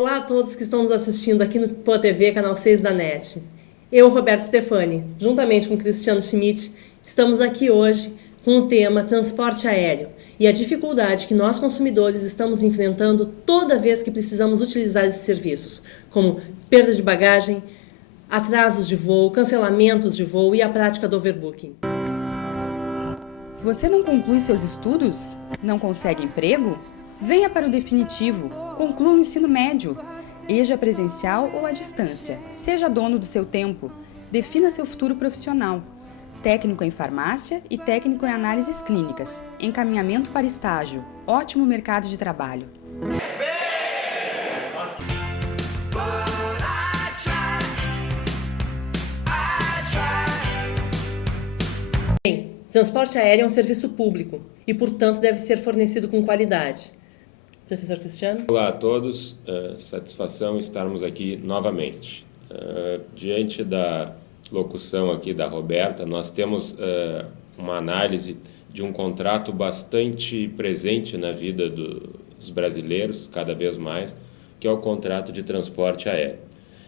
Olá a todos que estão nos assistindo aqui no PAN TV, canal 6 da NET. Eu, Roberto Stefani, juntamente com Cristiano Schmidt, estamos aqui hoje com o tema transporte aéreo e a dificuldade que nós consumidores estamos enfrentando toda vez que precisamos utilizar esses serviços, como perda de bagagem, atrasos de voo, cancelamentos de voo e a prática do overbooking. Você não conclui seus estudos? Não consegue emprego? Venha para o definitivo. Conclua o ensino médio. Seja presencial ou à distância. Seja dono do seu tempo. Defina seu futuro profissional. Técnico em farmácia e técnico em análises clínicas. Encaminhamento para estágio. Ótimo mercado de trabalho. Transporte aéreo é um serviço público e, portanto, deve ser fornecido com qualidade. Professor Cristiano? Olá a todos, satisfação estarmos aqui novamente. Diante da locução aqui da Roberta, nós temos uma análise de um contrato bastante presente na vida dos brasileiros, cada vez mais, que é o contrato de transporte aéreo.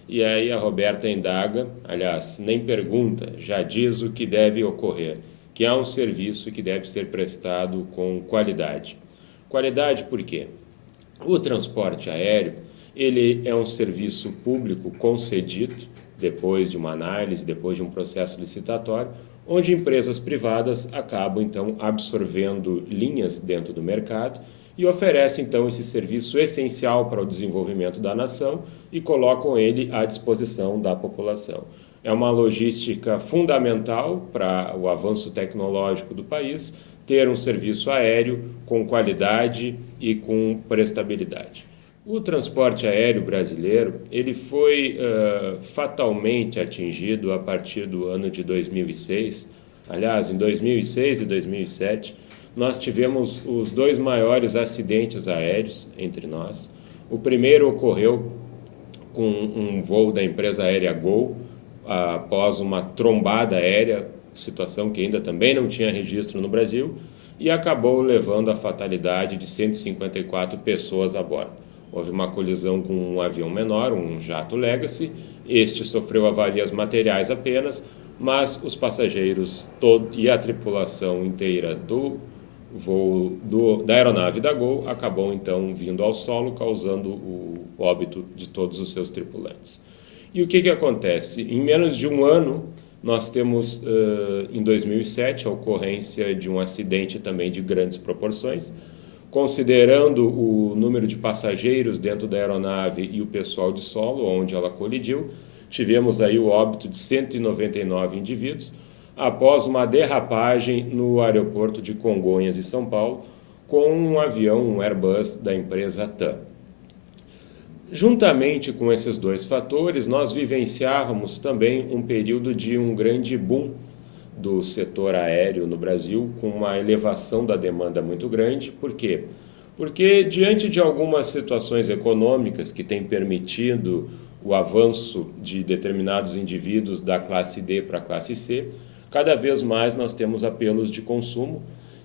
E aí a Roberta indaga, aliás, nem pergunta, já diz o que deve ocorrer, que é um serviço que deve ser prestado com qualidade. Qualidade por quê? O transporte aéreo, ele é um serviço público concedido, depois de uma análise, depois de um processo licitatório, onde empresas privadas acabam, então, absorvendo linhas dentro do mercado e oferecem, então, esse serviço essencial para o desenvolvimento da nação e colocam ele à disposição da população. É uma logística fundamental para o avanço tecnológico do país, ter um serviço aéreo com qualidade e com prestabilidade. O transporte aéreo brasileiro ele foi fatalmente atingido a partir do ano de 2006. Aliás, em 2006 e 2007, nós tivemos os dois maiores acidentes aéreos entre nós. O primeiro ocorreu com um voo da empresa aérea Gol, após uma trombada aérea, situação que ainda também não tinha registro no Brasil, e acabou levando à fatalidade de 154 pessoas a bordo. Houve uma colisão com um avião menor, um jato Legacy, este sofreu avarias materiais apenas, mas os passageiros e a tripulação inteira do voo da aeronave da Gol acabou então vindo ao solo, causando o óbito de todos os seus tripulantes. E o que acontece? Em menos de um ano, nós temos, em 2007, a ocorrência de um acidente também de grandes proporções. Considerando o número de passageiros dentro da aeronave e o pessoal de solo, onde ela colidiu, tivemos aí o óbito de 199 indivíduos, após uma derrapagem no aeroporto de Congonhas e São Paulo, com um avião, um Airbus da empresa TAM. Juntamente com esses dois fatores, nós vivenciávamos também um período de um grande boom do setor aéreo no Brasil, com uma elevação da demanda muito grande. Por quê? Porque diante de algumas situações econômicas que têm permitido o avanço de determinados indivíduos da classe D para a classe C, cada vez mais nós temos apelos de consumo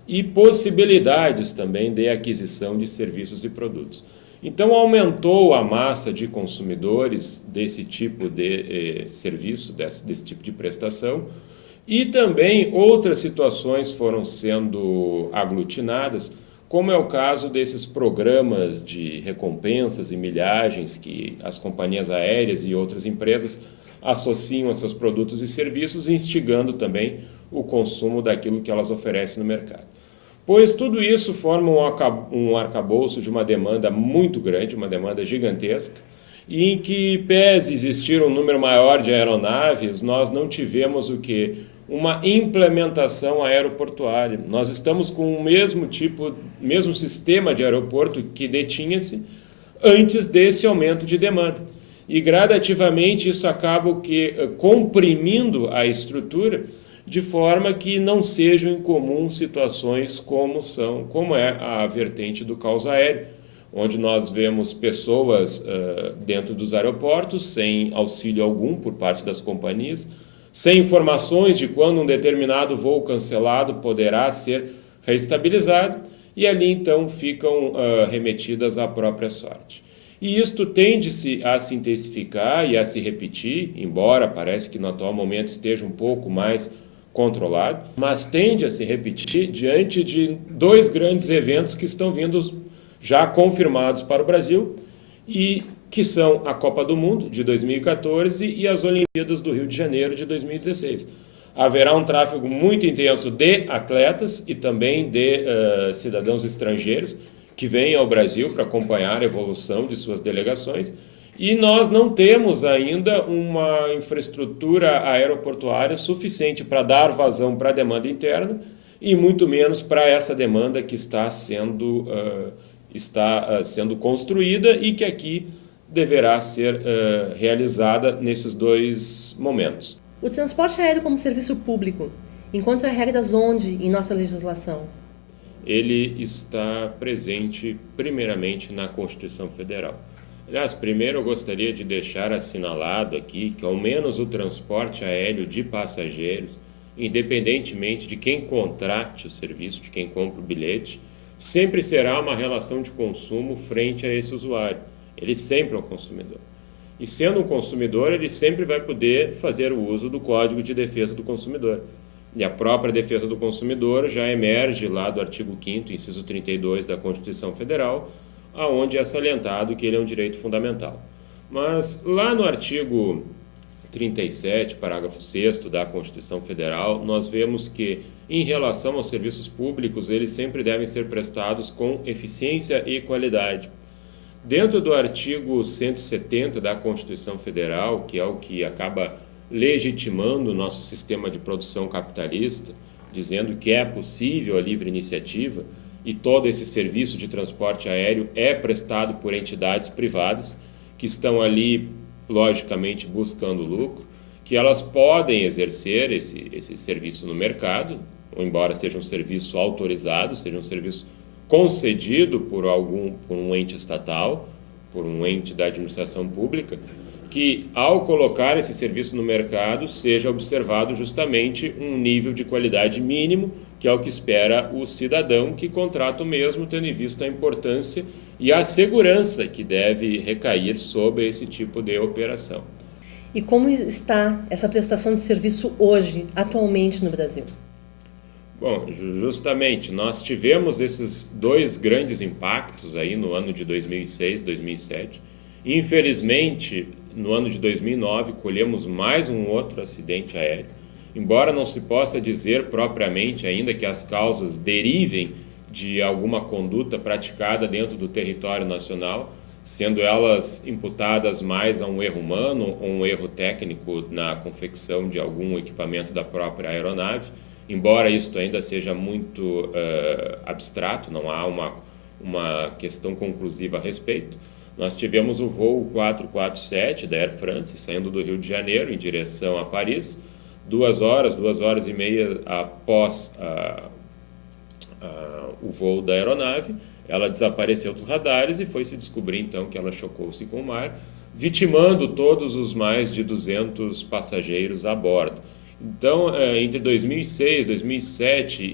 e possibilidades também de aquisição de serviços e produtos. Então, aumentou a massa de consumidores desse tipo de serviço, desse tipo de prestação, e também outras situações foram sendo aglutinadas, como é o caso desses programas de recompensas e milhagens que as companhias aéreas e outras empresas associam a seus produtos e serviços, instigando também o consumo daquilo que elas oferecem no mercado. Pois tudo isso forma um arcabouço de uma demanda muito grande, uma demanda gigantesca, e em que, pese existir um número maior de aeronaves, nós não tivemos o quê? Uma implementação aeroportuária. Nós estamos com o mesmo sistema de aeroporto que detinha-se antes desse aumento de demanda. E gradativamente isso acaba comprimindo a estrutura, de forma que não sejam incomum situações como é a vertente do caos aéreo, onde nós vemos pessoas dentro dos aeroportos sem auxílio algum por parte das companhias, sem informações de quando um determinado voo cancelado poderá ser reestabilizado, e ali então ficam remetidas à própria sorte. E isto tende-se a se intensificar e a se repetir, embora parece que no atual momento esteja um pouco mais controlado, mas tende a se repetir diante de dois grandes eventos que estão vindo já confirmados para o Brasil e que são a Copa do Mundo de 2014 e as Olimpíadas do Rio de Janeiro de 2016. Haverá um tráfego muito intenso de atletas e também de cidadãos estrangeiros que vêm ao Brasil para acompanhar a evolução de suas delegações. E nós não temos ainda uma infraestrutura aeroportuária suficiente para dar vazão para a demanda interna e muito menos para essa demanda que está sendo construída e que aqui deverá ser realizada nesses dois momentos. O transporte aéreo como serviço público encontra regras onde em nossa legislação? Ele está presente primeiramente na Constituição Federal. Aliás, primeiro eu gostaria de deixar assinalado aqui que ao menos o transporte aéreo de passageiros, independentemente de quem contrate o serviço, de quem compra o bilhete, sempre será uma relação de consumo frente a esse usuário. Ele sempre é um consumidor. E sendo um consumidor, ele sempre vai poder fazer o uso do Código de Defesa do Consumidor. E a própria defesa do consumidor já emerge lá do artigo 5º, inciso 32 da Constituição Federal, aonde é salientado que ele é um direito fundamental. Mas lá no artigo 37, parágrafo 6º da Constituição Federal, nós vemos que, em relação aos serviços públicos, eles sempre devem ser prestados com eficiência e qualidade. Dentro do artigo 170 da Constituição Federal, que é o que acaba legitimando o nosso sistema de produção capitalista, dizendo que é possível a livre iniciativa, e todo esse serviço de transporte aéreo é prestado por entidades privadas que estão ali, logicamente, buscando lucro, que elas podem exercer esse serviço no mercado, embora seja um serviço autorizado, seja um serviço concedido por um ente estatal, por um ente da administração pública, que ao colocar esse serviço no mercado seja observado justamente um nível de qualidade mínimo, que é o que espera o cidadão que contrata o mesmo, tendo em vista a importância e a segurança que deve recair sobre esse tipo de operação. E como está essa prestação de serviço hoje, atualmente no Brasil? Bom, justamente, nós tivemos esses dois grandes impactos aí no ano de 2006, 2007. Infelizmente, no ano de 2009, colhemos mais um outro acidente aéreo. Embora não se possa dizer propriamente ainda que as causas derivem de alguma conduta praticada dentro do território nacional, sendo elas imputadas mais a um erro humano ou um erro técnico na confecção de algum equipamento da própria aeronave, embora isto ainda seja muito abstrato, não há uma questão conclusiva a respeito. Nós tivemos o voo 447 da Air France, saindo do Rio de Janeiro em direção a Paris, 2 horas e meia após o voo da aeronave, ela desapareceu dos radares e foi se descobrir então que ela chocou-se com o mar, vitimando todos os mais de 200 passageiros a bordo. Então, entre 2006, 2007